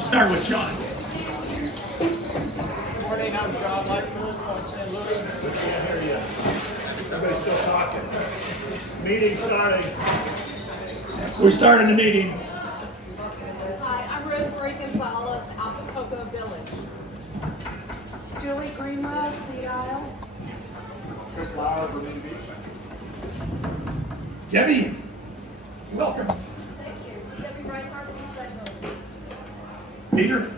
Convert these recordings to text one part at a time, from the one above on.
Start with John. Good morning, I'm John Lightfoot from St. Louis. Can't hear you. Everybody's still talking. Meeting starting. We're starting the meeting. Hi, I'm Rosemary Gonzalez, Acapulco Village. Julie Greenwell, Sea Isle. Chris Lauer from Migues. Debbie, welcome. Thank you. Debbie Reinhardt from Sedgwick. Peter.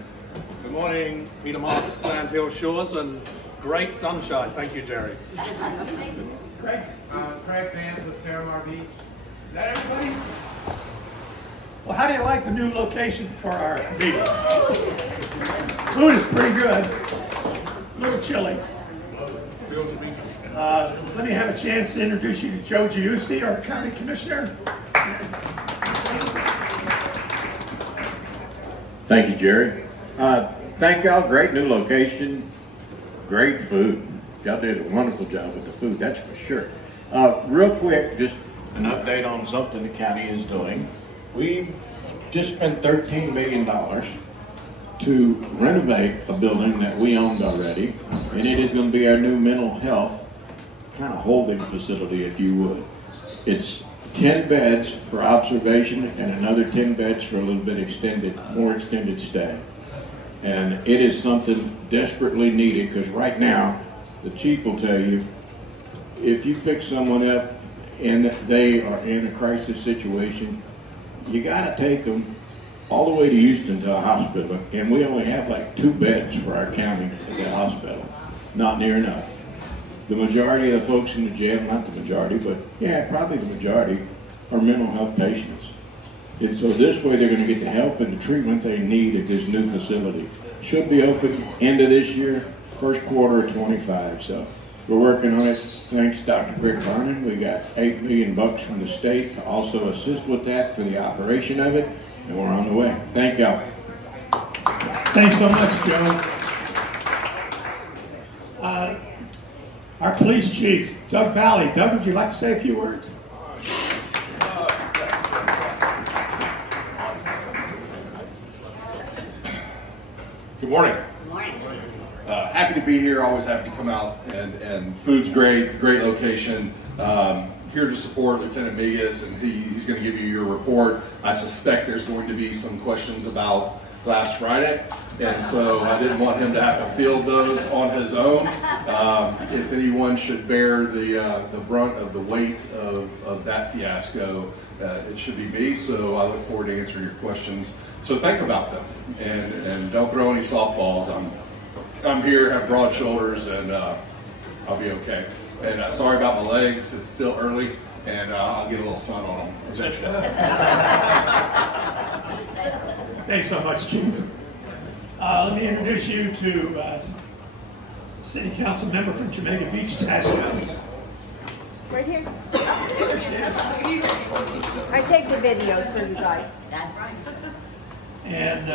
Good morning, Peter Moss, Sand Hill Shores, and great sunshine. Thank you, Jerry. Craig. Craig Vance with Fairmar Beach. Is that everybody? Well, how do you like the new location for our meeting? Food is pretty good. A little chilly. Let me have a chance to introduce you to Joe Giusti, our county commissioner. Thank you, Jerry. Thank y'all. Great new location. Great food. Y'all did a wonderful job with the food, that's for sure. Real quick, just an update on something the county is doing. We just spent $13 million to renovate a building that we owned already, and it is going to be our new mental health kind of holding facility, if you would. It's 10 beds for observation and another 10 beds for a little bit more extended stay. And it is something desperately needed, because right now, the chief will tell you, if you pick someone up and they are in a crisis situation, you gotta take them all the way to Houston to a hospital. And we only have like 2 beds for our county at the hospital. Not near enough. The majority of the folks in the jail, not the majority, but yeah, probably the majority, are mental health patients. And so this way they're going to get the help and the treatment they need at this new facility. Should be open end of this year, first quarter of 25. So we're working on it. Thanks, Dr. Rick Vernon. We got $8 million from the state to also assist with that for the operation of it, and we're on the way. Thank y'all. Thanks so much, Joe. Our police chief, Doug Bali. Doug, would you like to say a few words? Good morning. Good morning. Happy to be here. Always happy to come out, and food's great location. Here to support Lieutenant Migues, and he's going to give you your report. I suspect there's going to be some questions about last Friday, and so I didn't want him to have to field those on his own. If anyone should bear the brunt of the weight of that fiasco, it should be me, so I look forward to answering your questions. So think about them, and don't throw any softballs. I'm here, have broad shoulders, and I'll be okay. And sorry about my legs, it's still early, and I'll get a little sun on them eventually. Thanks so much, Chief. Let me introduce you to City Council member from Jamaica Beach, Tash Jones. Right here. There she is. I take the videos for you guys. That's right. And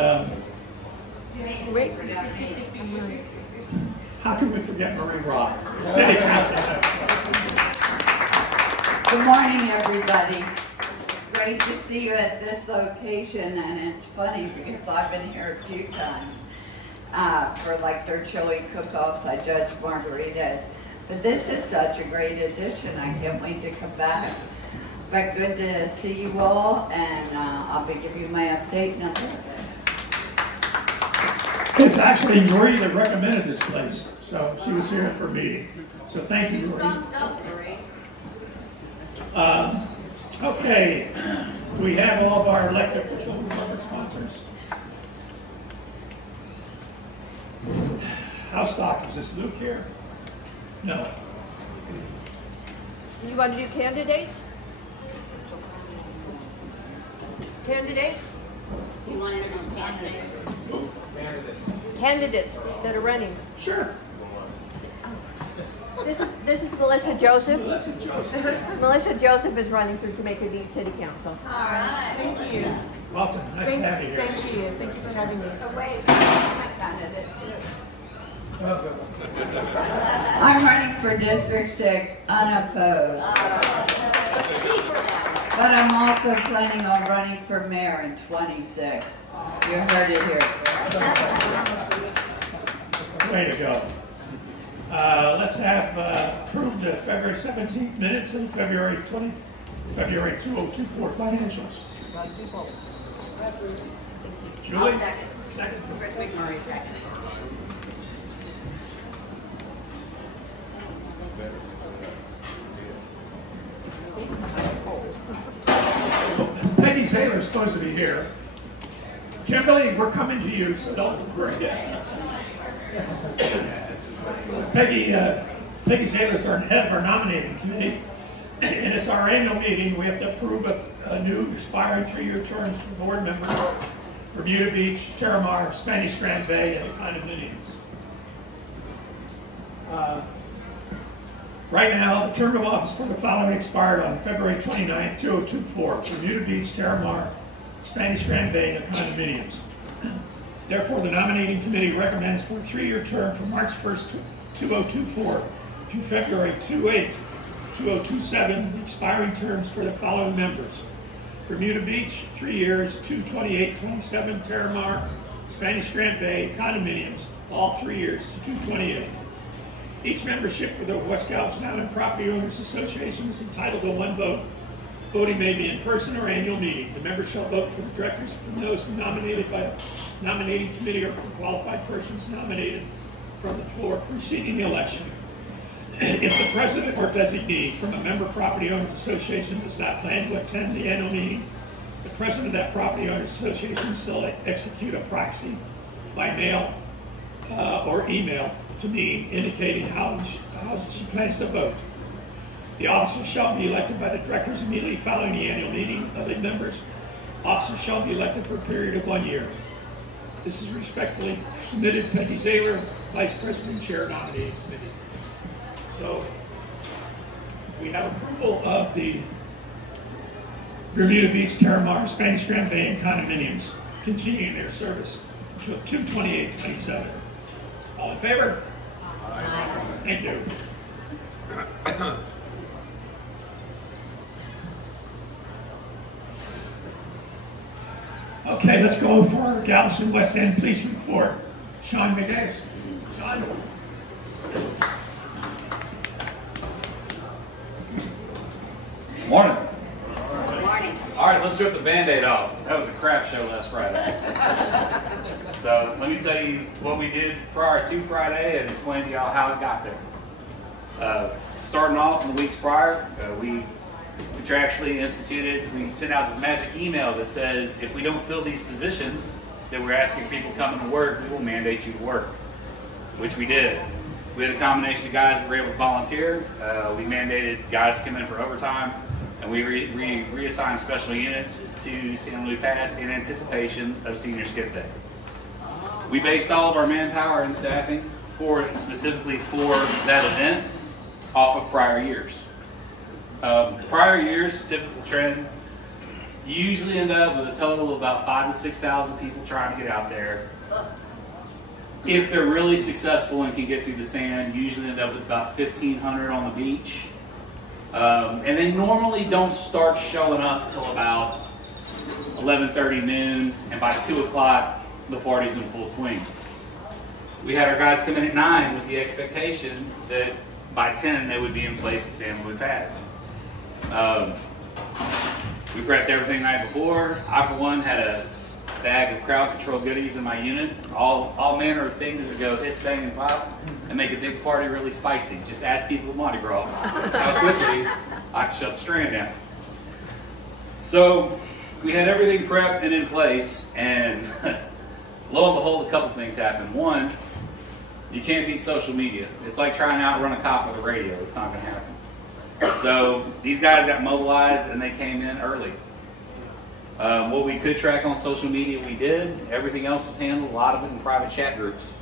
Wait. how can we forget Marie Rock, City Council member? Good morning, everybody. It's great to see you at this location, and it's funny because I've been here a few times for like their chili cook-offs. I judge margaritas, but this is such a great addition. I can't wait to come back. But good to see you all, and I'll be giving you my update in a little bit. It's actually Marie that recommended this place, so she was here for a meeting. So thank you, Marie. Okay, we have all of our elected officials and corporate sponsors. House stock, is this Luke here? No. You want to do candidates? Candidates? You want to introduce candidates? Candidates that are running. Sure. This is Melissa Joseph. Melissa Joseph. Melissa Joseph is running for Jamaica Beach City Council. All right. Thank you. Welcome. Nice to have you here. Thank you. Thank you for having me. I'm running for District 6 unopposed. But I'm also planning on running for mayor in 26. You heard it here. Way to go. Let's have approved the February 17th minutes and February 2024 financials. Julie? I'll second. Second. Chris McMurray, second. Peggy Saylor's supposed to be here. Kimberly, we're coming to you, so don't forget. Peggy Saylor's our head of our nominating committee, and it's our annual meeting. We have to approve a new expiring 3-year terms for board members, Bermuda Beach, Terramar, Spanish Grand Bay, and condominiums. Right now, the term of office for the following expired on February 29, 2024, Bermuda Beach, Terramar, Spanish Grand Bay, and condominiums. Therefore, the nominating committee recommends for a 3-year term from March 1st, 2024 through February 28, 2027, the expiring terms for the following members. Bermuda Beach, 3 years, 2/28/27, Terramar, Spanish Grand Bay, condominiums, all 3 years, 2/28. Each membership of the West Galveston Island Property Owners Association is entitled to 1 vote. Voting may be in person or annual meeting. The members shall vote for the directors from those nominated by the nominating committee or from qualified persons nominated from the floor preceding the election. If the president or designee from a member property owners association does not plan to attend the annual meeting, the president of that property owners association shall execute a proxy by mail or email to me indicating how she plans to vote. The officers shall be elected by the directors immediately following the annual meeting of the members. Officers shall be elected for a period of 1 year. This is respectfully submitted Peggy Saylor, Vice President, Chair, Nominating Committee. So we have approval of the Bermuda Beach, Terramar, Spanish Grand Bay, and condominiums continuing their service until 2/28/27. All in favor? Aye. Thank you. Okay, let's go for our Galveston West End Police Report. Sean Migues. Sean. Morning. Morning. All right, let's rip the Band-Aid off. That was a crap show last Friday. So let me tell you what we did prior to Friday and explain to y'all how it got there. Starting off in the weeks prior, we contractually instituted, we sent out this magic email that says if we don't fill these positions that we're asking people coming to work, we will mandate you to work, which we did. We had a combination of guys that were able to volunteer. We mandated guys to come in for overtime, and we reassigned special units to San Luis Pass in anticipation of Senior Skip Day. We based all of our manpower and staffing specifically for that event off of prior years. Prior years, typical trend, you usually end up with a total of about 5,000 to 6,000 people trying to get out there. If they're really successful and can get through the sand, you usually end up with about 1,500 on the beach. And they normally don't start showing up till about 11:30 noon, and by 2 o'clock, the party's in full swing. We had our guys come in at 9 with the expectation that by 10 they would be in place at San Luis Pass. We prepped everything the night before. I, for one, had a bag of crowd control goodies in my unit, all manner of things that go hiss, bang, and pop, and make a big party really spicy. Just ask people at Mardi Gras how quickly I can shut the strand down. So we had everything prepped and in place, and lo and behold, a couple things happened. One, you can't beat social media. It's like trying to outrun a cop with a radio. It's not going to happen. So these guys got mobilized and they came in early. What we could track on social media, we did. Everything else was handled, a lot of it in private chat groups.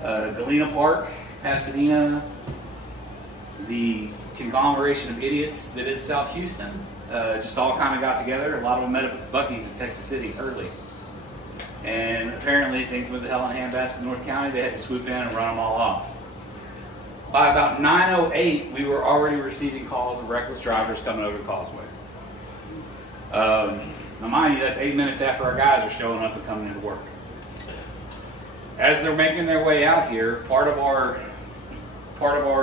Galena Park, Pasadena, the conglomeration of idiots that is South Houston, just all kind of got together. A lot of them met up at Buc-ee's in Texas City early. And apparently things went to hell in a handbasket in North County. They had to swoop in and run them all off. By about 9:08, we were already receiving calls of reckless drivers coming over the causeway. Now mind you, that's 8 minutes after our guys are showing up and coming into work. As they're making their way out here, part of our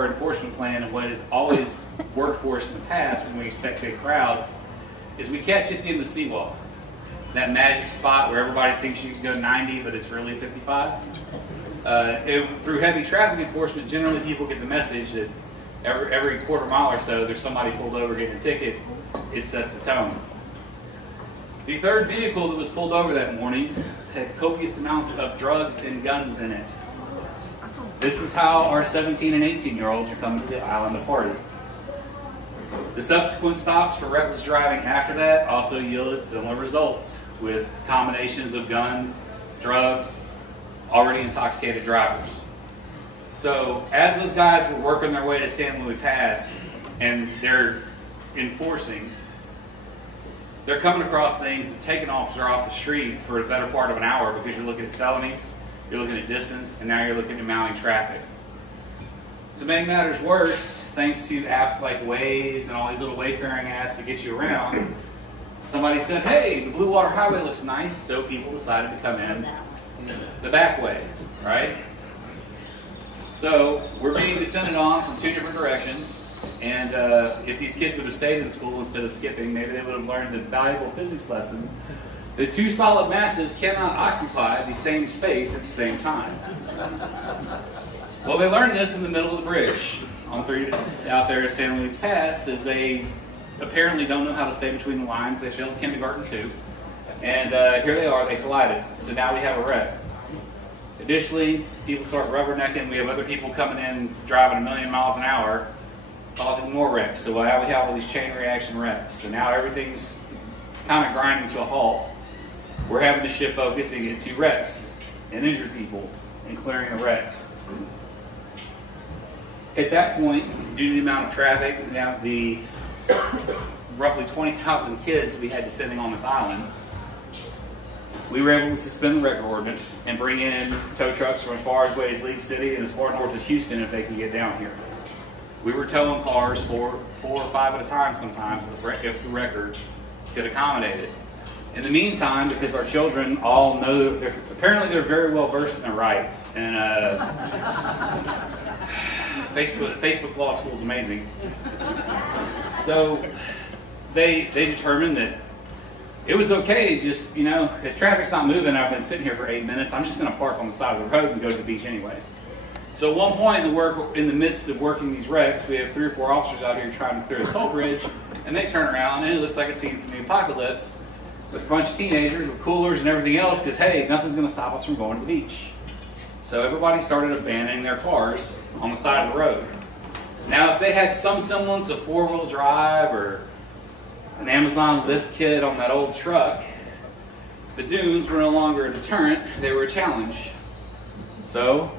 enforcement plan and what has always worked for us in the past when we expect big crowds is we catch at the end of the seawall. That magic spot where everybody thinks you can go 90, but it's really 55. Through heavy traffic enforcement, generally people get the message that every quarter mile or so there's somebody pulled over getting a ticket. It sets the tone. The third vehicle that was pulled over that morning had copious amounts of drugs and guns in it. This is how our 17 and 18-year-olds are coming to the island to party. The subsequent stops for reckless driving after that also yielded similar results, with combinations of guns, drugs, already intoxicated drivers. So as those guys were working their way to San Luis Pass and they're enforcing, they're coming across things that take an officer off the street for the better part of an hour because you're looking at felonies, you're looking at distance, and now you're looking at mounting traffic. To make matters worse, thanks to apps like Waze and all these little wayfaring apps that get you around, somebody said, hey, the Blue Water Highway looks nice, so people decided to come in the back way, right? So we're being descended on from two different directions, and if these kids would have stayed in school instead of skipping, maybe they would have learned the valuable physics lesson that two solid masses cannot occupy the same space at the same time. Well, they learned this in the middle of the bridge on 3 out there at San Luis Pass, as they apparently don't know how to stay between the lines. They failed kindergarten too. And here they are, they collided. So now we have a wreck. Additionally, people start rubbernecking. We have other people coming in driving 1,000,000 miles an hour, causing more wrecks. So now we have all these chain reaction wrecks. So now everything's kind of grinding to a halt. We're having to shift focus and get to wrecks and injured people and clearing the wrecks. At that point, due to the amount of traffic and the roughly 20,000 kids we had descending on this island, we were able to suspend the record ordinance and bring in tow trucks from as far away as League City and as far north as Houston if they can get down here. We were towing cars four or five at a time sometimes if the record could accommodate it. In the meantime, because our children all know, apparently they're very well versed in their rights, and Facebook Law School is amazing. So they determined that it was okay, just, you know, if traffic's not moving, I've been sitting here for 8 minutes, I'm just going to park on the side of the road and go to the beach anyway. So at one point in the midst of working these wrecks, we have 3 or 4 officers out here trying to clear the toll bridge, and they turn around and it looks like a scene from the apocalypse with a bunch of teenagers with coolers and everything else, because hey, nothing's going to stop us from going to the beach. So everybody started abandoning their cars on the side of the road. Now if they had some semblance of 4-wheel drive or an Amazon lift kit on that old truck, the dunes were no longer a deterrent, they were a challenge. So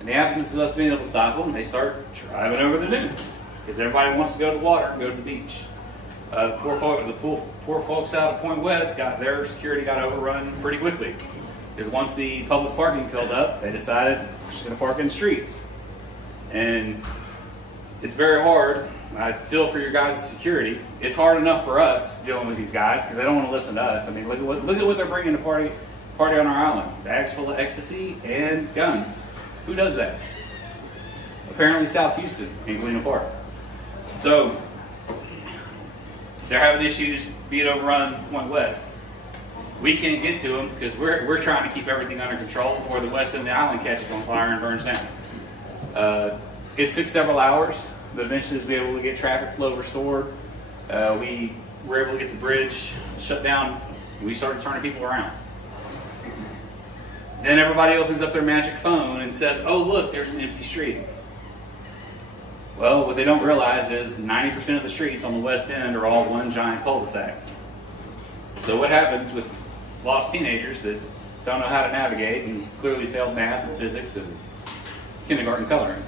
in the absence of us being able to stop them, they start driving over the dunes because everybody wants to go to the water and go to the beach. The poor folks out of Point West their security got overrun pretty quickly, because once the public parking filled up, they decided we're just going to park in the streets. And it's very hard. I feel for your guys' security. It's hard enough for us dealing with these guys because they don't want to listen to us. I mean, look at what they're bringing to party on our island: bags full of ecstasy and guns. Who does that? Apparently South Houston in Galena Park. So they're having issues being overrun Point West. We can't get to them because we're trying to keep everything under control before the west end of the island catches on fire and burns down. It took several hours, but eventually we were able to get traffic flow restored. We were able to get the bridge shut down. We started turning people around. Then everybody opens up their magic phone and says, oh look, there's an empty street. Well, what they don't realize is 90% of the streets on the west end are all one giant cul-de-sac. So what happens with lost teenagers that don't know how to navigate and clearly failed math and physics and kindergarten coloring?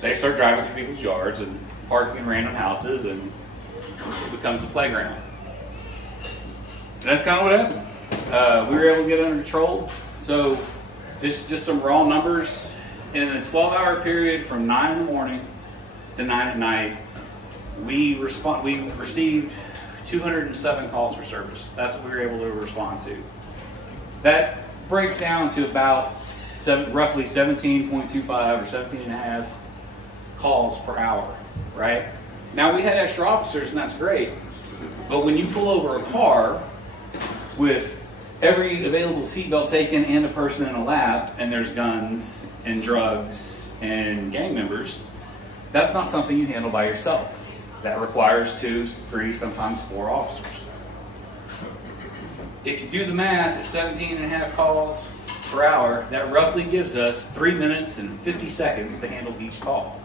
They start driving through people's yards and parking in random houses, and it becomes a playground. And that's kind of what happened. We were able to get it under control. So this is just some raw numbers. In a 12-hour period from 9 in the morning to 9 at night, we received 207 calls for service. That's what we were able to respond to. That breaks down to about roughly 17.25 or 17.5 calls per hour, right? Now we had extra officers and that's great, but when you pull over a car with every available seatbelt taken and a person in a lap, and there's guns and drugs and gang members, that's not something you handle by yourself. That requires 2, 3, sometimes 4 officers. If you do the math at 17.5 calls per hour, that roughly gives us 3 minutes and 50 seconds to handle each call.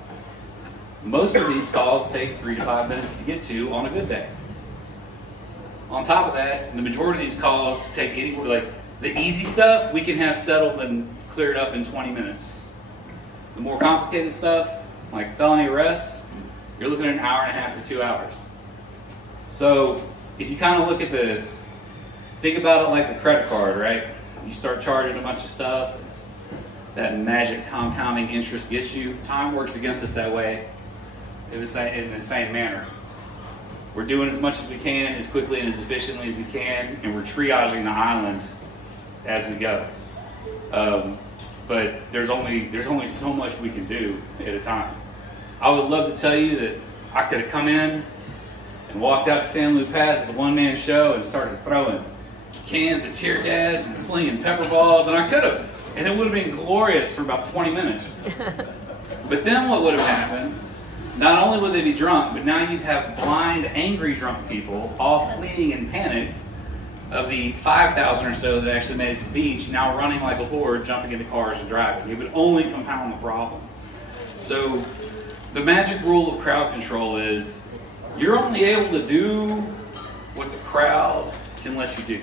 Most of these calls take 3 to 5 minutes to get to on a good day. On top of that, the majority of these calls take anywhere, like the easy stuff, we can have settled and cleared up in 20 minutes. The more complicated stuff, like felony arrests, you're looking at an hour and a half to 2 hours. So if you kind of look at think about it like a credit card, right? You start charging a bunch of stuff, that magic compounding interest gets you. Time works against us that way in the same manner. We're doing as much as we can, as quickly and as efficiently as we can, and we're triaging the island as we go. But there's only so much we can do at a time. I would love to tell you that I could have come in and walked out to San Luis Pass as a one-man show and started throwing cans of tear gas and slinging pepper balls, and I could have. And it would have been glorious for about 20 minutes. But then what would have happened? Not only would they be drunk, but now you'd have blind, angry drunk people all fleeing and panicked of the 5,000 or so that actually made it to the beach, now running like a horde, jumping into cars and driving. It would only compound the problem. So the magic rule of crowd control is you're only able to do what the crowd can let you do.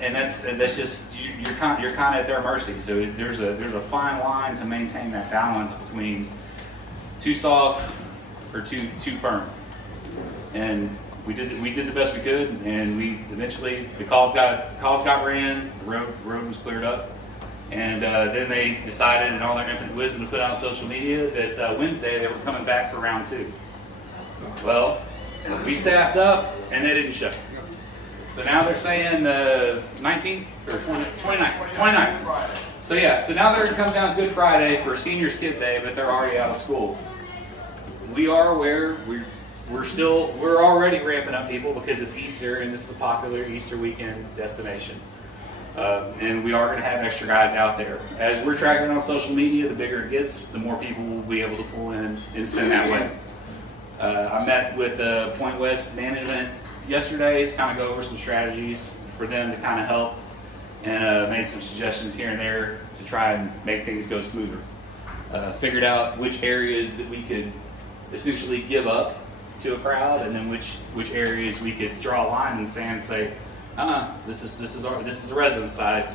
And that's just, you're kind of at their mercy. So there's a fine line to maintain that balance between too soft or too firm. And we did the best we could, and we eventually the calls got ran, the road was cleared up, and then they decided in all their infinite wisdom to put out on social media that Wednesday they were coming back for round 2. Well, we staffed up and they didn't show. So now they're saying 19th or 29th. So yeah, so now they're going to come down Good Friday for senior skip day, but they're already out of school. We are aware, we're already ramping up people because it's Easter and it's the popular Easter weekend destination. And we are going to have extra guys out there. As we're tracking on social media, the bigger it gets, the more people we'll be able to pull in and send that way. I met with Point West management yesterday to kind of go over some strategies for them to kind of help, and made some suggestions here and there to try and make things go smoother. Figured out which areas that we could essentially give up to a crowd, and then which areas we could draw a line in the sand and say, this is the resident side,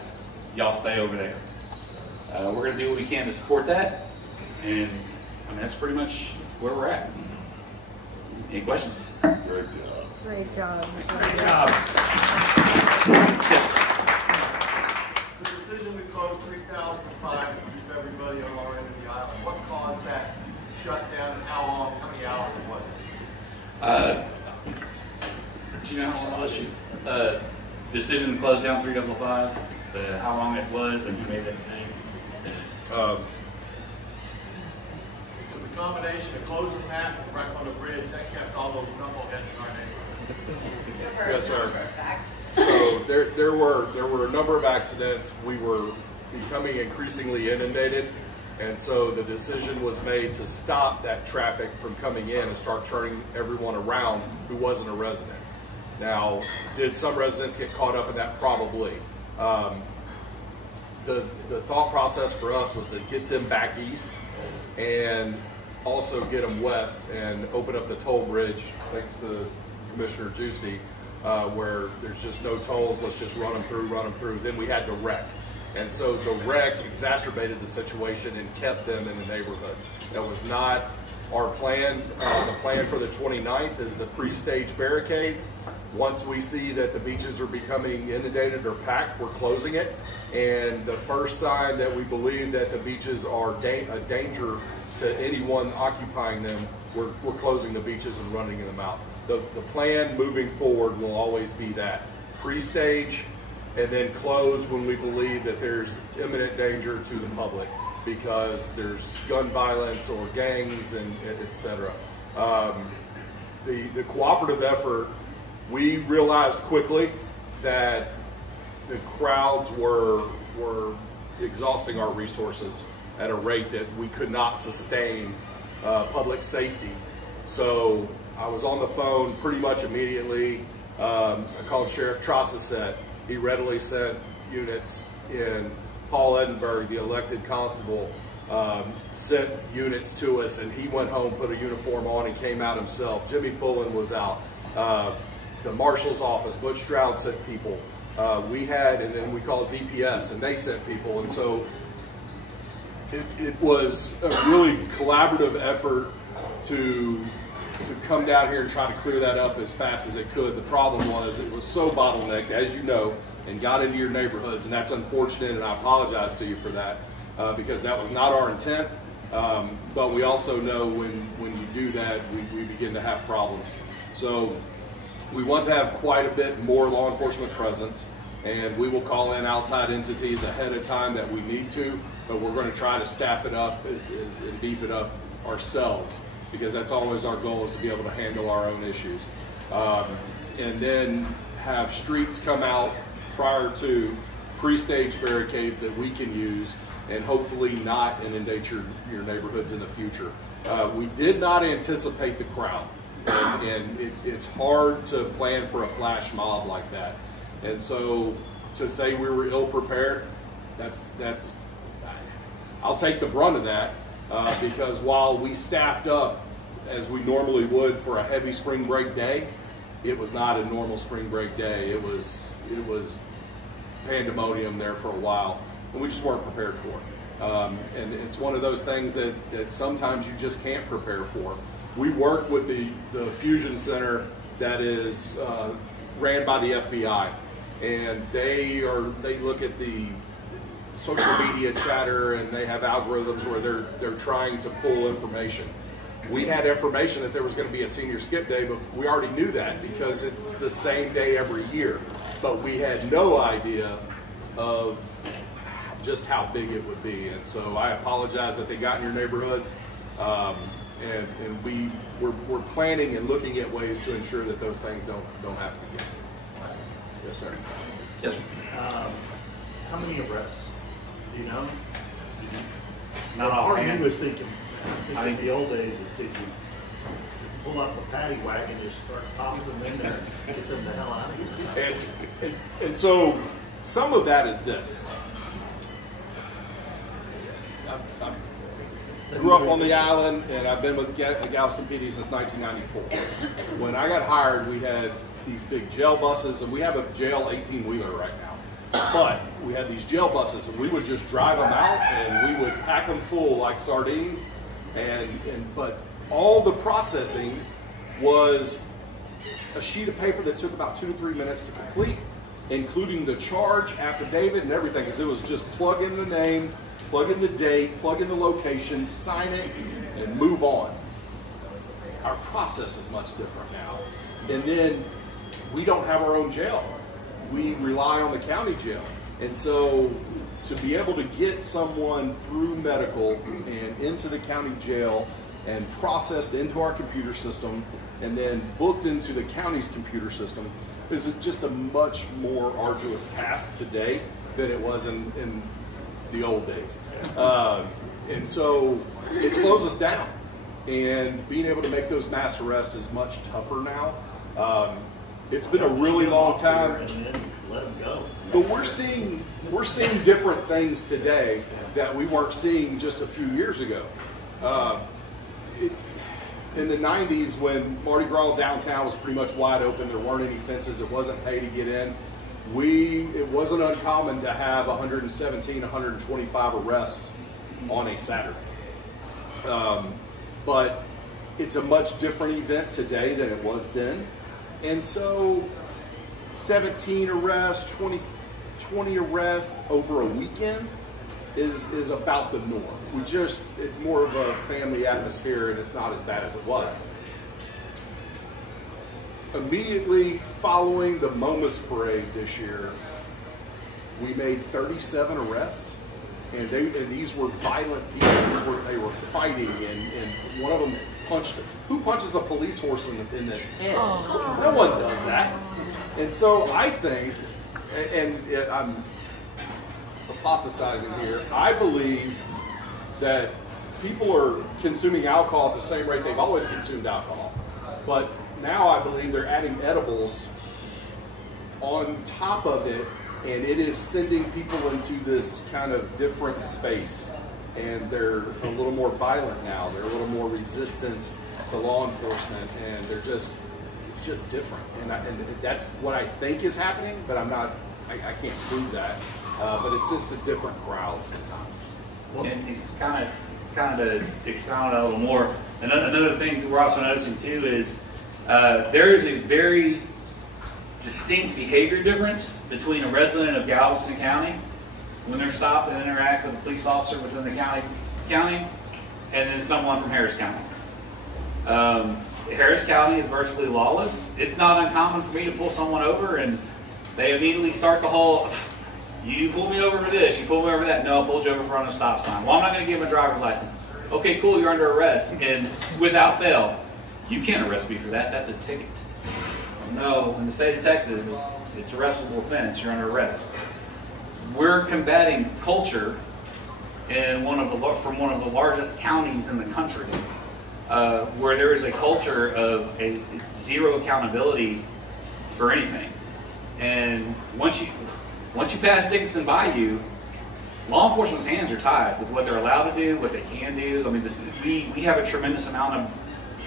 y'all stay over there. We're going to do what we can to support that, and I mean, that's pretty much where we're at. Any questions? Great job. Great job. The decision to close 3,005 and keep everybody on our end of the island, what caused that shutdown, and how long, how many hours was it? Do you know how long it was? Decision to close down 3,005, how long it was, and who made that decision? The combination of closing that and wreck on the bridge, that kept all those knuckleheads in our neighborhood. Yes, sir. So there were a number of accidents. We were becoming increasingly inundated, and so the decision was made to stop that traffic from coming in and start turning everyone around who wasn't a resident. Now, did some residents get caught up in that? Probably. The thought process for us was to get them back east and also get them west and open up the toll bridge, thanks to Commissioner Giusti, where there's just no tolls, let's just run them through. Then we had to wreck. And so the wreck exacerbated the situation and kept them in the neighborhoods. That was not our plan. The plan for the 29th is the pre-stage barricades. Once we see that the beaches are becoming inundated or packed, we're closing it. And the first sign that we believe that the beaches are a danger to anyone occupying them, we're closing the beaches and running them out. the plan moving forward will always be that pre-stage and then close when we believe that there's imminent danger to the public because there's gun violence or gangs and et cetera. The cooperative effort, we realized quickly that the crowds were exhausting our resources at a rate that we could not sustain public safety. So I was on the phone pretty much immediately. I called Sheriff Trosset. He readily sent units in. Paul Edinburgh, the elected constable, sent units to us, and he went home, put a uniform on, and came out himself. Jimmy Fullen was out. The marshal's office, Butch Stroud sent people. We had, and then we called DPS, and they sent people. And so it was a really collaborative effort to come down here and try to clear that up as fast as it could. The problem was it was so bottlenecked, as you know, and got into your neighborhoods, and that's unfortunate, and I apologize to you for that because that was not our intent. But we also know when you do that, we begin to have problems. So we want to have quite a bit more law enforcement presence, and we will call in outside entities ahead of time that we need to, but we're going to try to staff it up and beef it up ourselves, because that's always our goal, is to be able to handle our own issues. And then have streets come out prior to pre-stage barricades that we can use and hopefully not inundate your neighborhoods in the future. We did not anticipate the crowd, and it's hard to plan for a flash mob like that. And so to say we were ill prepared, I'll take the brunt of that because while we staffed up as we normally would for a heavy spring break day, it was not a normal spring break day. It was pandemonium there for a while, and we just weren't prepared for it. And it's one of those things that sometimes you just can't prepare for. We work with the Fusion Center that is ran by the FBI, and they look at the social media chatter, and they have algorithms where they're trying to pull information. We had information that there was going to be a senior skip day, but we already knew that because it's the same day every year. But we had no idea of just how big it would be. And so I apologize that they got in your neighborhoods. And we're planning and looking at ways to ensure that those things don't happen again. Yes, sir. Yes, sir. How many arrests? Do you know? Not Part of offhand. me was thinking, I think the old days is did you pull up the paddy wagon and just start tossing them in there and get them the hell out of here? And so some of that is this. I grew up on the island, and I've been with Galveston PD since 1994. When I got hired, we had these big jail buses, and we have a jail 18-wheeler right now. But we had these jail buses, and we would just drive them out, and we would pack them full like sardines. But all the processing was a sheet of paper that took about 2 to 3 minutes to complete, including the charge, affidavit, and everything, because it was just plug in the name, plug in the date, plug in the location, sign it, and move on. Our process is much different now. And then we don't have our own jail. We rely on the county jail. And so to be able to get someone through medical and into the county jail and processed into our computer system and then booked into the county's computer system is just a much more arduous task today than it was in the old days. And so it slows us down. And being able to make those mass arrests is much tougher now. It's been a really long time. And then let them go. But we're seeing different things today that we weren't seeing just a few years ago. In the 90s, when Mardi Gras downtown was pretty much wide open, there weren't any fences, it wasn't pay to get in, it wasn't uncommon to have 117, 125 arrests on a Saturday. But it's a much different event today than it was then. And so 17 arrests, 20 arrests over a weekend is about the norm. It's more of a family atmosphere, and it's not as bad as it was. immediately following the Momus parade this year, we made 37 arrests, and these were violent people. They were fighting, and one of them punched. Who punches a police horse in the head? No one does that. And so I think, and I'm hypothesizing here, I believe that people are consuming alcohol at the same rate they've always consumed alcohol. But now I believe they're adding edibles on top of it, and it is sending people into this kind of different space. And they're a little more violent now. They're a little more resistant to law enforcement, and it's just different. And that's what I think is happening, but I can't prove that. But it's just a different crowd sometimes. And kind of expound on it a little more. Another thing that we're also noticing too is there is a very distinct behavior difference between a resident of Galveston County when they're stopped and interact with a police officer within the county, and then someone from Harris County. Harris County is virtually lawless. It's not uncommon for me to pull someone over and they immediately start the whole, you pull me over for this, you pull me over for that. No, I pulled you over in front of a stop sign. Well, I'm not going to give him a driver's license. Okay, cool, you're under arrest. And without fail, you can't arrest me for that. That's a ticket. No, in the state of Texas, it's a arrestable offense. You're under arrest. We're combating culture in one of the largest counties in the country, where there is a culture of a zero accountability for anything. And once you pass Dickinson Bayou, law enforcement's hands are tied with what they're allowed to do, what they can do. I mean, we have a tremendous amount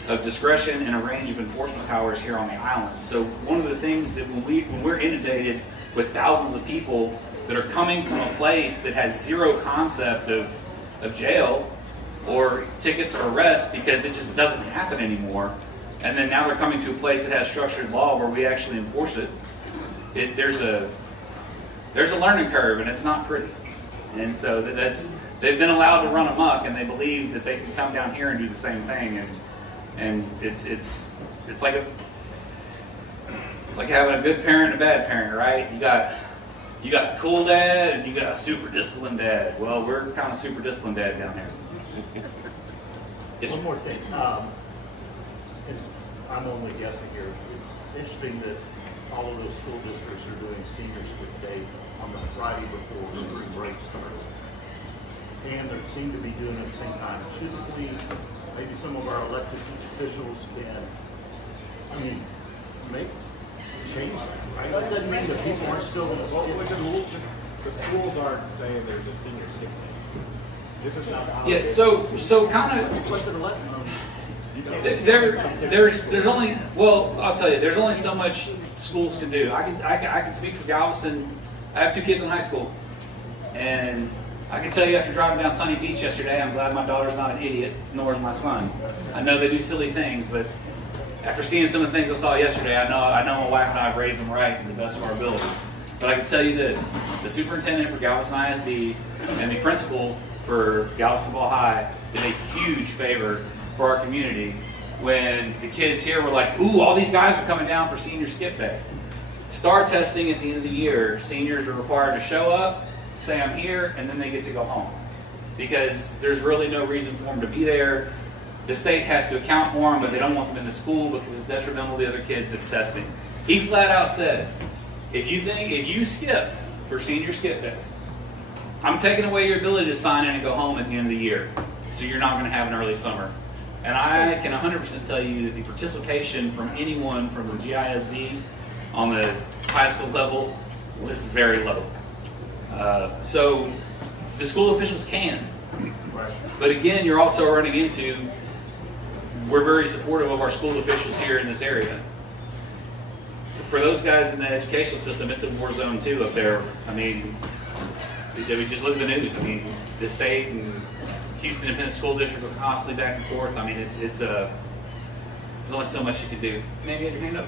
of discretion and a range of enforcement powers here on the island. So one of the things that when we're inundated with thousands of people that are coming from a place that has zero concept of jail or tickets or arrests because it just doesn't happen anymore, and then now they're coming to a place that has structured law where we actually enforce it, there's a learning curve, and it's not pretty. And so they've been allowed to run amok, and they believe that they can come down here and do the same thing, and it's like having a good parent and a bad parent, right? You got a cool dad and you got a super disciplined dad. Well, we're kind of super disciplined dad down here. One more thing. I'm only guessing here. It's interesting that all of those school districts are doing senior split day on the Friday before spring break starts. And they seem to be doing it at the same time. Shouldn't we, maybe some of our elected officials can, change that, right? That doesn't mean that people aren't still going to skip school. The schools aren't saying there's a senior skip day. This is not the holiday. Yeah, so kind of there's only, well, I'll tell you, there's only so much schools can do. I can speak for Galveston. I have 2 kids in high school, and I can tell you after driving down Sunny Beach yesterday, I'm glad my daughter's not an idiot, nor is my son. I know they do silly things, but after seeing some of the things I saw yesterday, I know my wife and I have raised them right to the best of our ability. But I can tell you this, the superintendent for Galveston ISD and the principal for Galveston Ball High did a huge favor for our community when the kids here were like, ooh, all these guys are coming down for senior skip day. Star testing at the end of the year, seniors are required to show up, say I'm here, and then they get to go home. Because there's really no reason for them to be there. The state has to account for them, but they don't want them in the school because it's detrimental to the other kids that are testing. He flat out said, if you skip for senior skip day, I'm taking away your ability to sign in and go home at the end of the year. So you're not going to have an early summer. And I can 100% tell you that the participation from anyone from the GISD on the high school level was very low. So the school officials can. But again, you're also running into, we're very supportive of our school officials here in this area. For those guys in the educational system, it's a war zone too up there. I mean, just look at the news. I mean, the state and Houston Independent School District are constantly back and forth. I mean, there's only so much you can do. Maybe you had your hand up.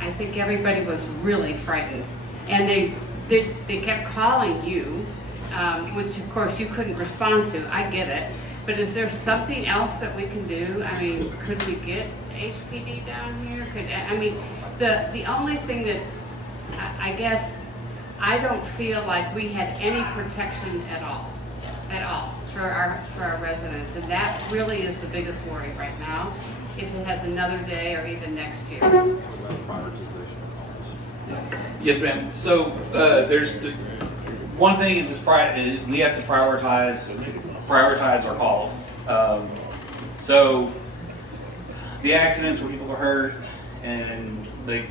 I think everybody was really frightened. And they kept calling you, which of course you couldn't respond to. I get it. But is there something else that we can do? I mean, could we get HPD down here? I mean, the only thing that I guess I don't feel like we had any protection at all for our residents, and that really is the biggest worry right now. If it has another day or even next year. Yes, ma'am. So there's one thing is we have to prioritize our calls. So the accidents where people are hurt, and the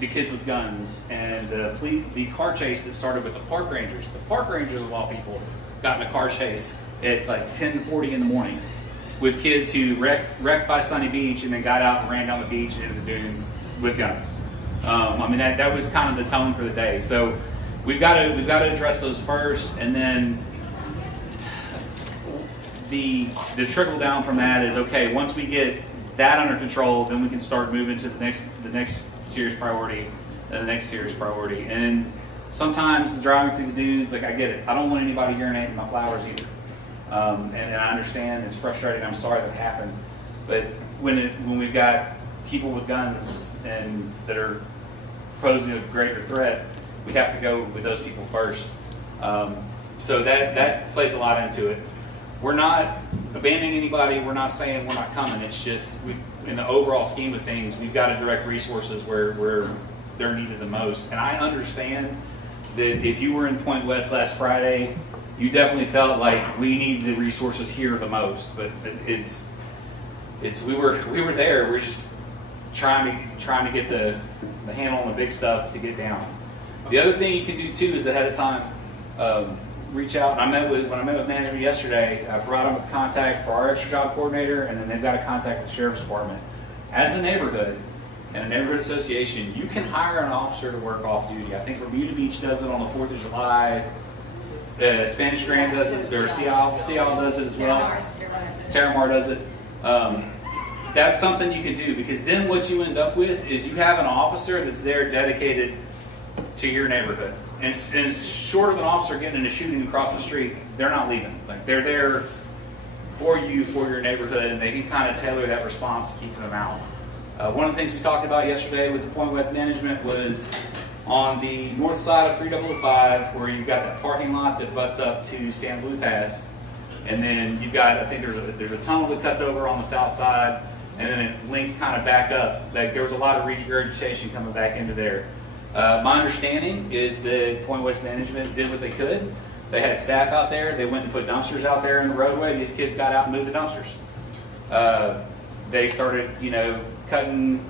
kids with guns, and the car chase that started with the park rangers. The park rangers of all people got in a car chase at like 10:40 in the morning with kids who wrecked by Sunny Beach and then got out and ran down the beach and into the dunes with guns. I mean, that was kind of the tone for the day. So we've got to address those first, and then the trickle down from that is, okay, once we get that under control, then we can start moving to the next serious priority and the next serious priority. And sometimes driving through the dunes, like, I get it. I don't want anybody urinating in my flowers either. And I understand it's frustrating. I'm sorry that happened. But when we've got people with guns and that are posing a greater threat, we have to go with those people first. So that plays a lot into it. We're not abandoning anybody. We're not saying we're not coming. It's just in the overall scheme of things, we've got to direct resources where they're needed the most. And I understand that if you were in Point West last Friday, you definitely felt like we need the resources here the most. But we were there. We're just trying to get the handle on the big stuff to get down. The other thing you can do too is ahead of time reach out. And when I met with management yesterday, I provided them with contact for our extra job coordinator, and then they've got a contact with the sheriff's department. As a neighborhood and a neighborhood association, you can hire an officer to work off duty. I think Bermuda Beach does it on the 4th of July. Spanish Grand does it, or Sea Isle does it as well. Terramar does it. That's something you can do, because then what you end up with is you have an officer that's there dedicated to your neighborhood. And short of an officer getting in a shooting across the street, they're not leaving. Like, they're there for you, for your neighborhood, and they can kind of tailor that response to keeping them out. One of the things we talked about yesterday with the Point West management was on the north side of 3005, where you've got that parking lot that butts up to San Blue Pass, and then you've got, I think there's a tunnel that cuts over on the south side, and then it links kind of back up. Like, there was a lot of regurgitation coming back into there. My understanding is that Point West management did what they could. They had staff out there. They went and put dumpsters out there in the roadway. These kids got out and moved the dumpsters. They started, cutting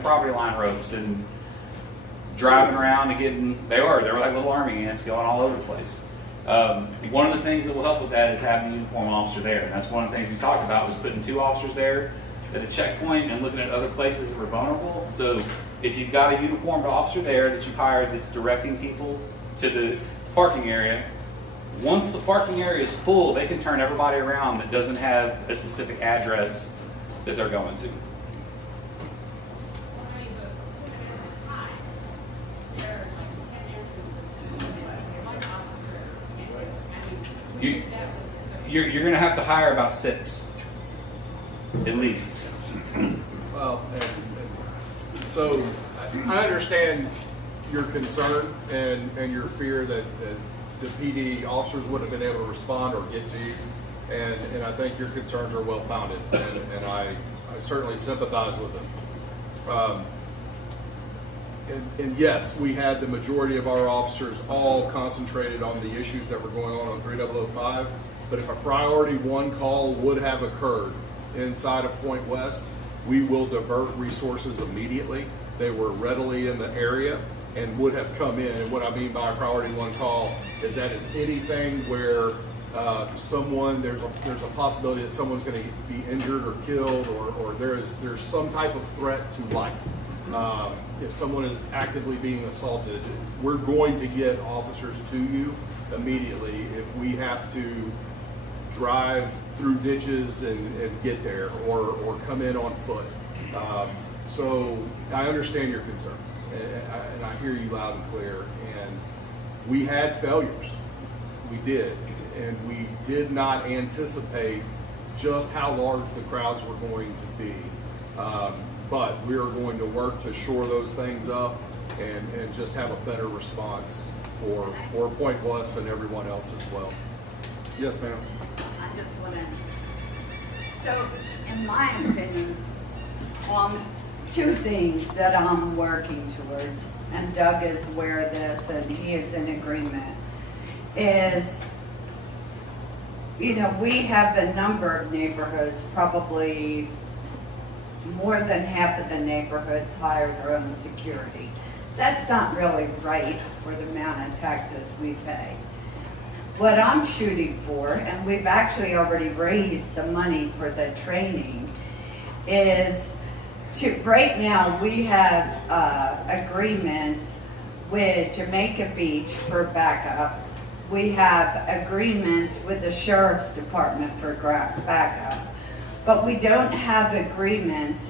property line ropes and driving around and they were like little army ants going all over the place. One of the things that will help with that is having a uniformed officer there. And that's one of the things we talked about, was putting 2 officers there at a checkpoint and looking at other places that were vulnerable. So if you've got a uniformed officer there that you've hired that's directing people to the parking area, once the parking area is full, they can turn everybody around that doesn't have a specific address that they're going to. You're going to have to hire about 6, at least. Well, so I understand your concern and your fear that the PD officers wouldn't have been able to respond or get to you, and I think your concerns are well founded, and I certainly sympathize with them. And yes, we had the majority of our officers all concentrated on the issues that were going on 3005, but if a priority 1 call would have occurred inside of Point West, we will divert resources immediately. They were readily in the area and would have come in. And what I mean by a priority 1 call is that is anything where there's a possibility that someone's going to be injured or killed, or there's some type of threat to life. If someone is actively being assaulted, we're going to get officers to you immediately. If we have to drive through ditches and get there, or come in on foot. So I understand your concern, and I hear you loud and clear. And we had failures. We did. And we did not anticipate just how large the crowds were going to be. But we are going to work to shore those things up and just have a better response for Point Bluff and everyone else as well. Yes, ma'am. I just want to, so in my opinion, two things that I'm working towards, and Doug is aware of this and he is in agreement, is, you know, we have a number of neighborhoods, probably more than half of the neighborhoods hire their own security. That's not really right for the amount of taxes we pay. What I'm shooting for, and we've actually already raised the money for the training, is to, right now we have agreements with Jamaica Beach for backup. We have agreements with the Sheriff's Department for backup. But we don't have agreements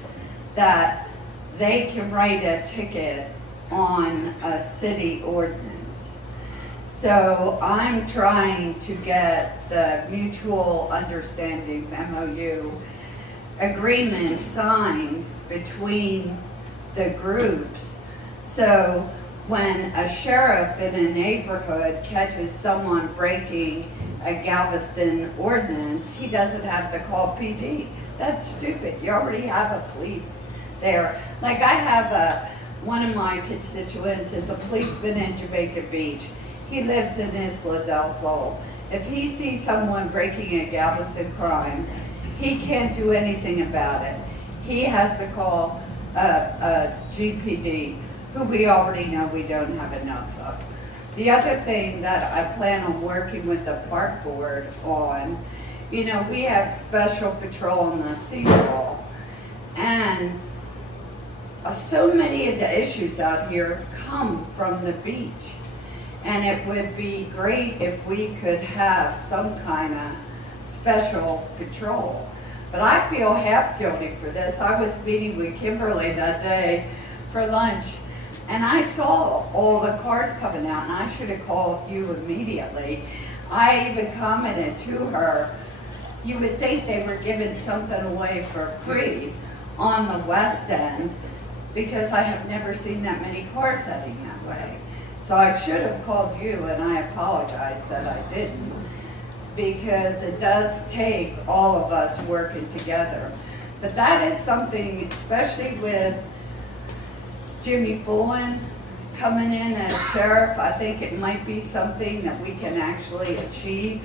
that they can write a ticket on a city ordinance. So I'm trying to get the mutual understanding MOU agreement signed between the groups. So when a sheriff in a neighborhood catches someone breaking a Galveston ordinance, he doesn't have to call PD. That's stupid. You already have a police there. Like I have one of my constituents is a policeman in Jamaica Beach. He lives in Isla del Sol. If he sees someone breaking a Galveston crime, he can't do anything about it. He has to call a GPD, who we already know we don't have enough of. The other thing that I plan on working with the park board on, you know, we have special patrol on the seawall, and so many of the issues out here come from the beach. And it would be great if we could have some kind of special patrol. But I feel half guilty for this. I was meeting with Kimberly that day for lunch, and I saw all the cars coming out, and I should have called you immediately. I even commented to her, you would think they were giving something away for free on the west end, because I have never seen that many cars heading that way. So I should have called you, and I apologize that I didn't, because it does take all of us working together. But that is something, especially with Jimmy Fullen coming in as sheriff, I think it might be something that we can actually achieve.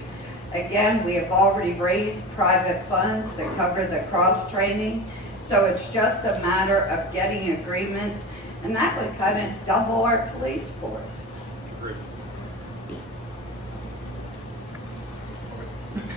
Again, we have already raised private funds to cover the cross-training, so it's just a matter of getting agreements, and that would kind of double our police force. Agreed.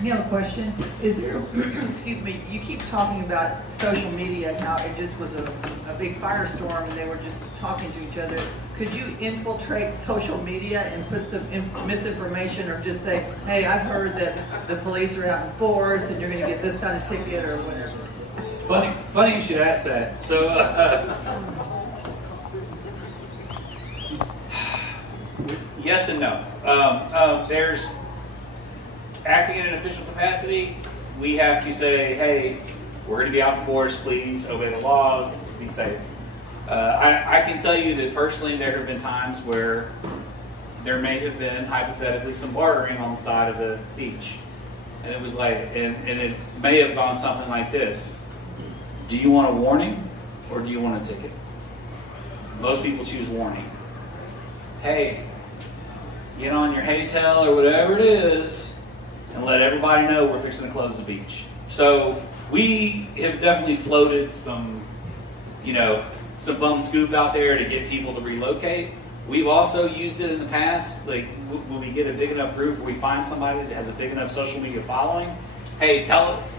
You have a question? Is there, excuse me, you keep talking about social media and how it just was a big firestorm and they were just talking to each other. Could you infiltrate social media and put some misinformation, or just say, hey, I've heard that the police are out in force and you're going to get this kind of ticket or whatever? It's funny you should ask that. So, yes and no. There's acting in an official capacity. We have to say, hey, we're going to be out in force. Please obey the laws. Be safe. I can tell you that personally, there have been times where there may have been hypothetically some bartering on the side of the beach, and it was like, and it may have gone something like this. Do you want a warning or do you want a ticket? Most people choose warning. Hey, get on your hay-tail or whatever it is and let everybody know we're fixing to close the beach. So we have definitely floated some, some bum scoop out there to get people to relocate. We've also used it in the past, like when we get a big enough group or we find somebody that has a big enough social media following, hey,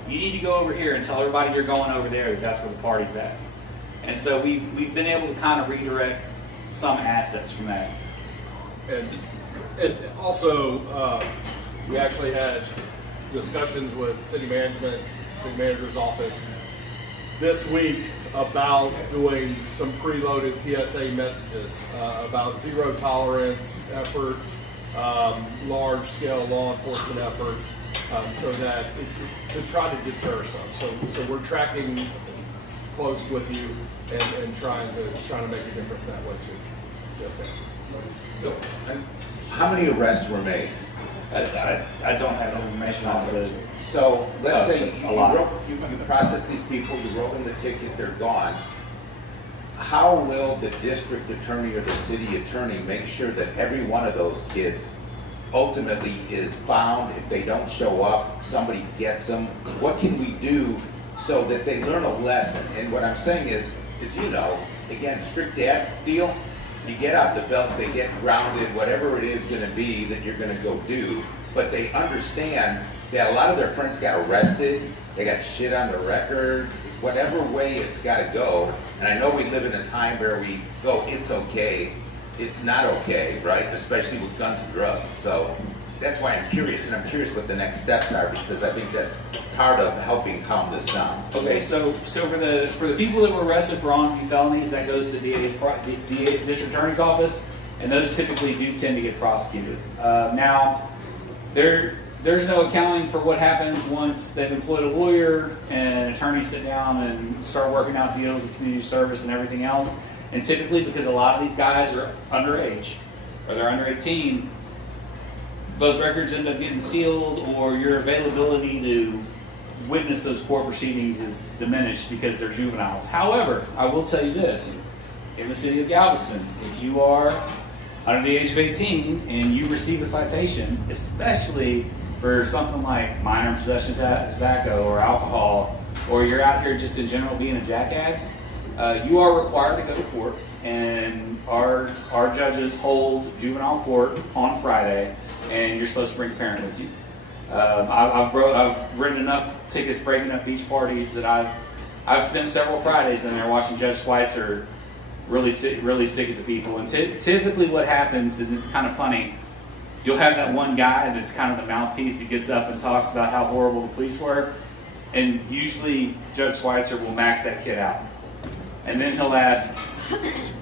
you need to go over here and tell everybody you're going over there, that's where the party's at. And so we've been able to kind of redirect some assets from that. And also, we actually had discussions with city management, city manager's office this week about doing some preloaded PSA messages about zero tolerance efforts, large-scale law enforcement efforts, so that to try to deter some. So we're tracking close with you and trying to make a difference that way too. Yes, ma'am. How many arrests were made? I don't have information on the. So let's say you process these people, you wrote in the ticket, they're gone. How will the district attorney or the city attorney make sure that every one of those kids ultimately is found? If they don't show up, somebody gets them. What can we do so that they learn a lesson? And what I'm saying is you know, again, strict dad deal, you get out the belt, they get grounded, whatever it is going to be that you're going to go do, but they understand that a lot of their friends got arrested, they got shit on their records, whatever way it's got to go. And I know we live in a time where we go, it's okay, it's not okay, right? Especially with guns and drugs. So that's why I'm curious, and I'm curious what the next steps are, because I think that's part of helping calm this down. Okay, so for the people that were arrested for on-duty felonies, that goes to the DA District Attorney's Office, and those typically do tend to get prosecuted. Now, there's no accounting for what happens once they've employed a lawyer and attorneys sit down and start working out deals of community service and everything else. And typically, because a lot of these guys are underage, or they're under 18, those records end up getting sealed, or your availability to witness those court proceedings is diminished because they're juveniles. However, I will tell you this, in the city of Galveston, if you are under the age of 18 and you receive a citation, especially for something like minor possession of tobacco or alcohol, or you're out here just in general being a jackass, you are required to go to court, and our judges hold juvenile court on Friday, and you're supposed to bring a parent with you. I've written enough tickets breaking up beach parties that I've spent several Fridays in there watching Judge Schweitzer really stick it to people. And typically what happens, and it's kind of funny, you'll have that one guy that's kind of the mouthpiece that gets up and talks about how horrible the police were, and usually Judge Schweitzer will max that kid out. And then he'll ask,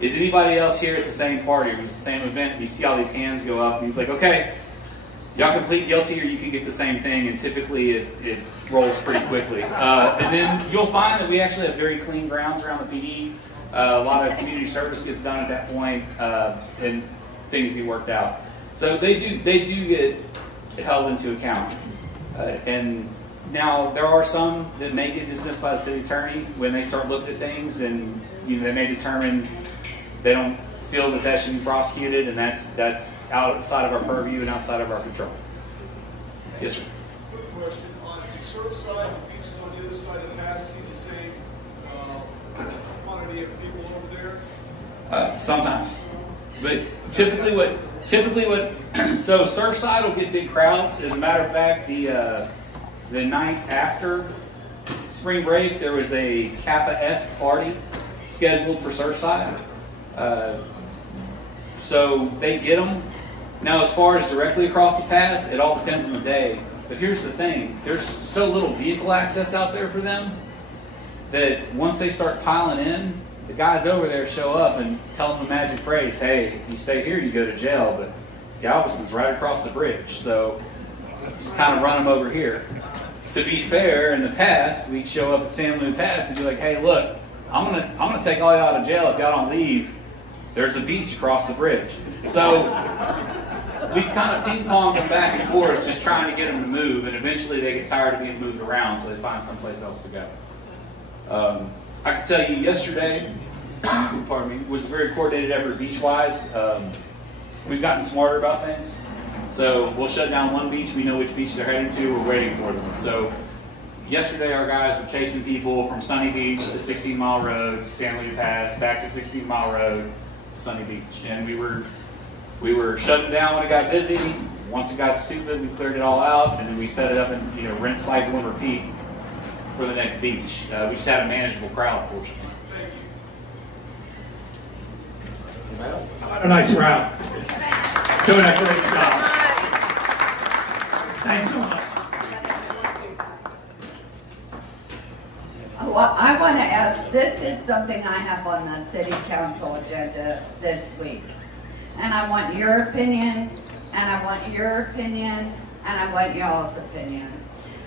is anybody else here at the same party or the same event? And you see all these hands go up, and he's like, okay, y'all can plead guilty or you can get the same thing, and typically it rolls pretty quickly. And then you'll find that we actually have very clean grounds around the PD. A lot of community service gets done at that point, and things get worked out. So they do get held into account. And now there are some that may get dismissed by the city attorney when they start looking at things, and they may determine they don't feel that that should be prosecuted, and that's outside of our purview and outside of our control. Yes, sir. Quick question. On the Surfside, the beaches on the other side of the pass see the same quantity of people over there? Sometimes, but typically what so Surfside will get big crowds. As a matter of fact, the night after spring break, there was a Kappa-esque party scheduled for Surfside. So they get them. Now, as far as directly across the pass, it all depends on the day. But here's the thing. There's so little vehicle access out there for them that once they start piling in, the guys over there show up and tell them the magic phrase, hey, if you stay here, you go to jail, but Galveston's right across the bridge, so just kind of run them over here. To be fair, in the past, we'd show up at San Luis Pass and be like, hey, look, I'm gonna take all y'all to jail if y'all don't leave. There's a beach across the bridge. So we've kind of ping-ponged them back and forth, just trying to get them to move, and eventually they get tired of being moved around, so they find someplace else to go. I can tell you yesterday, pardon me, was a very coordinated effort beach-wise. We've gotten smarter about things. So we'll shut down one beach, we know which beach they're heading to, we're waiting for them. So yesterday our guys were chasing people from Sunny Beach to 16 Mile Road, to San Luis Pass, back to 16 Mile Road, to Sunny Beach. And we were shutting down when it got busy. Once it got stupid, we cleared it all out, and then we set it up and rinse, cycle, and repeat for the next beach. We just had a manageable crowd, fortunately. How about a nice round? Doing a great job. Thanks so much. I want to ask, this is something I have on the city council agenda this week. And I want your opinion, and I want your opinion, and I want y'all's opinion.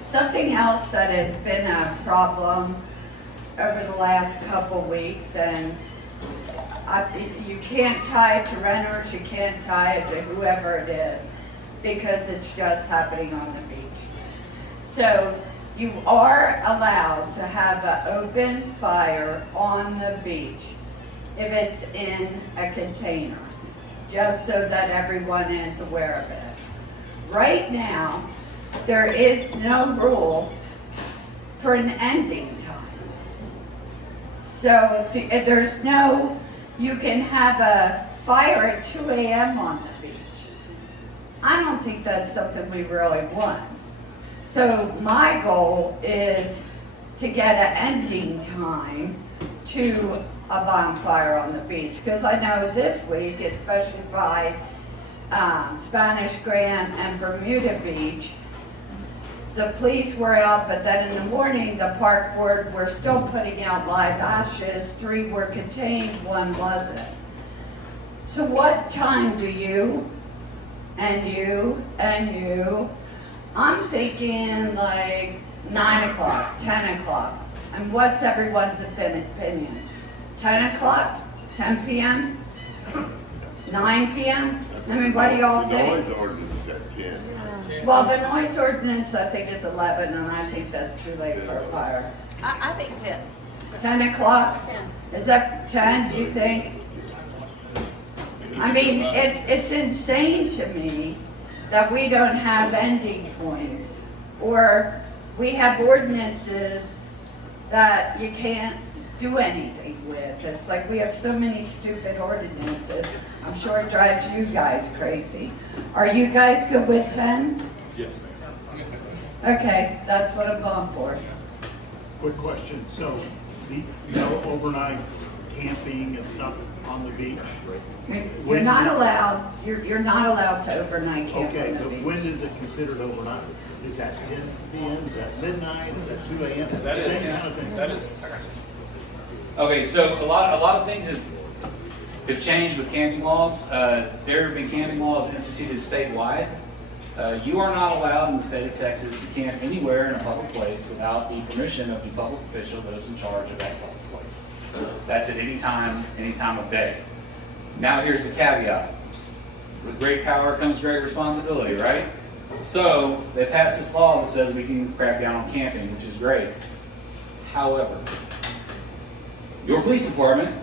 Something else that has been a problem over the last couple weeks, and you can't tie it to renters, you can't tie it to whoever it is, because it's just happening on the beach. So you are allowed to have an open fire on the beach if it's in a container, just so that everyone is aware of it. Right now, there is no rule for an ending time. So there's no, you can have a fire at 2 a.m. on the beach. I don't think that's something we really want. So my goal is to get an ending time to a bonfire on the beach, because I know this week, especially by Spanish Grand and Bermuda Beach, the police were out, but then in the morning, the park board were still putting out live ashes. 3 were contained, 1 wasn't. So what time do you, and you, and you, I'm thinking like 9 o'clock, 10 o'clock. And what's everyone's opinion? 10 o'clock, 10 p.m., 9 p.m.? I mean, what do y'all think? The noise ordinance at 10. Well, the noise ordinance, I think, is 11, and I think that's too late for a fire. I think 10. 10 o'clock? 10. Is that 10, do you think? I mean, it's insane to me that we don't have ending points, or we have ordinances that you can't do anything with. It's like we have so many stupid ordinances. I'm sure it drives you guys crazy. Are you guys good with 10? Yes, ma'am. Okay, that's what I'm going for. Quick question. So, no overnight camping and stuff on the beach? You're not allowed. You're not allowed to overnight camp. Okay, on the but beach. when is it considered overnight? Is that 10 p.m.? Is that midnight? Is that 2 a.m.? That is, Same kind of thing. that is. Okay, so a lot of things have changed with camping laws. There have been camping laws instituted statewide. You are not allowed in the state of Texas to camp anywhere in a public place without the permission of the public official that is in charge of that public place. That's at any time of day. Now here's the caveat. With great power comes great responsibility, right? So they passed this law that says we can crack down on camping, which is great. However, your police department,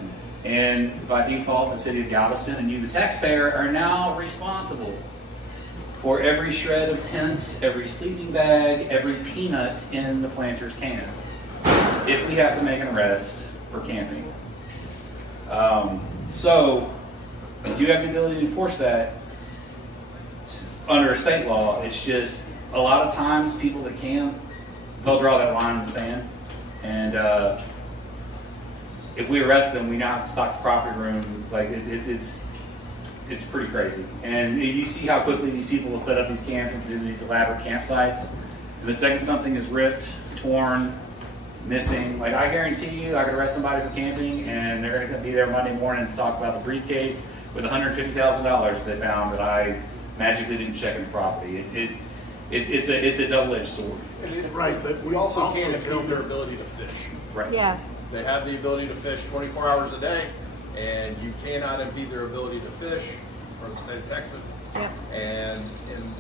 and by default the city of Galveston, and you the taxpayer, are now responsible for every shred of tent, every sleeping bag, every peanut in the planter's can, if we have to make an arrest for camping. So, you have the ability to enforce that under a state law. It's just, a lot of times, people that camp, they'll draw that line in the sand, and if we arrest them, we now have to stock the property room. Like, it's pretty crazy. And you see how quickly these people will set up these camps and do these elaborate campsites. And the second something is ripped, torn, missing, like, I guarantee you I could arrest somebody for camping and they're going to be there Monday morning to talk about the briefcase with $150,000 they found that I magically didn't check in the property. It's a double-edged sword. Right, but We also can't impede their ability to fish. Right. Yeah. They have the ability to fish 24 hours a day, and you cannot impede their ability to fish from the state of Texas. Yep. And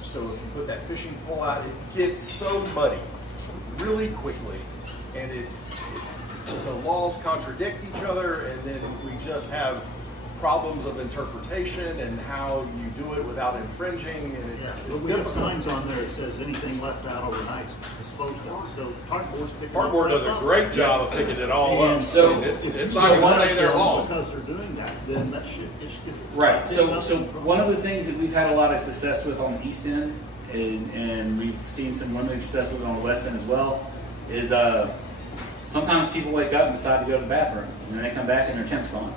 so if you put that fishing pole out, it gets so muddy really quickly, and the laws contradict each other, and then we just have problems of interpretation and how you do it without infringing, and it's but we have signs on there that says anything left out overnight is disposed of. So Parkboard does a great job of picking it all up. So it's not going to stay there long. Because they're doing that, then that should. Right. So one of the things that we've had a lot of success with on the east end, and we've seen some limited success with it on the west end as well, is sometimes people wake up and decide to go to the bathroom, and then they come back and their tent's gone,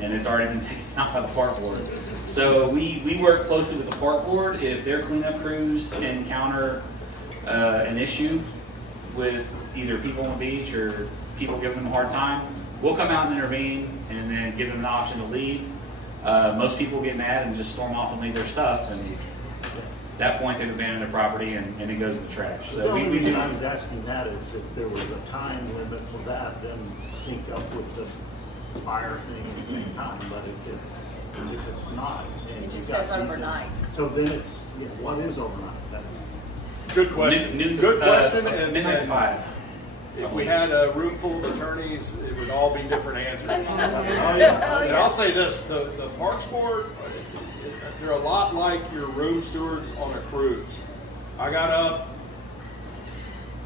and it's already been taken out by the park board. So we work closely with the park board. If their cleanup crews encounter an issue with either people on the beach or people giving them a hard time, we'll come out and intervene and then give them an option to leave. Most people get mad and just storm off and leave their stuff, and at that point they've abandoned their property and it goes in the trash. The So only we reason do. I was asking that is if there was a time limit for that, then sync up with the fire thing at the same time, but if it's not. And It just you got says people- overnight. So then it's, yeah, what is overnight? Good question. Noon- Good question. And midnight to 5. if we had a room full of attorneys, it would all be different answers. Oh, yeah. And I'll say this, the Parks Board, they're a lot like your room stewards on a cruise. I got up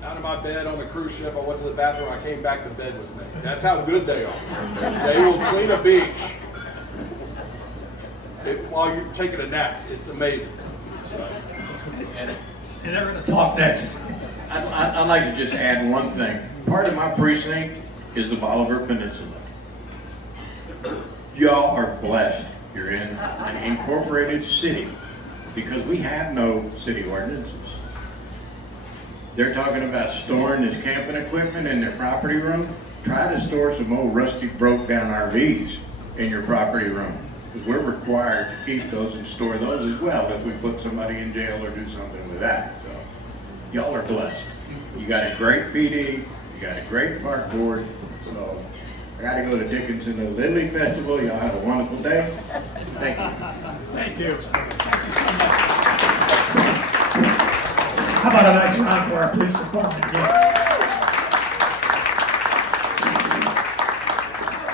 out of my bed on the cruise ship, I went to the bathroom, I came back, the bed was made. That's how good they are. They will clean a beach while you're taking a nap. It's amazing. So. And they're going to talk next. I'd like to just add one thing. Part of my precinct is the Bolivar Peninsula. Y'all are blessed. You're in an incorporated city because we have no city ordinances. They're talking about storing this camping equipment in their property room. Try to store some old rusty, broke down RVs in your property room, because we're required to keep those and store those as well if we put somebody in jail or do something with that. So y'all are blessed. You got a great PD, you got a great park board. So I got to go to Dickinson to the Lily Festival. Y'all have a wonderful day. Thank you. Thank you. Thank you so much. How about a nice round for our police department again?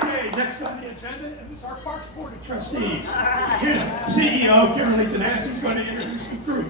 Okay, next on the agenda is our Parks Board of Trustees. CEO Kimberly Tenassi is going to introduce the group.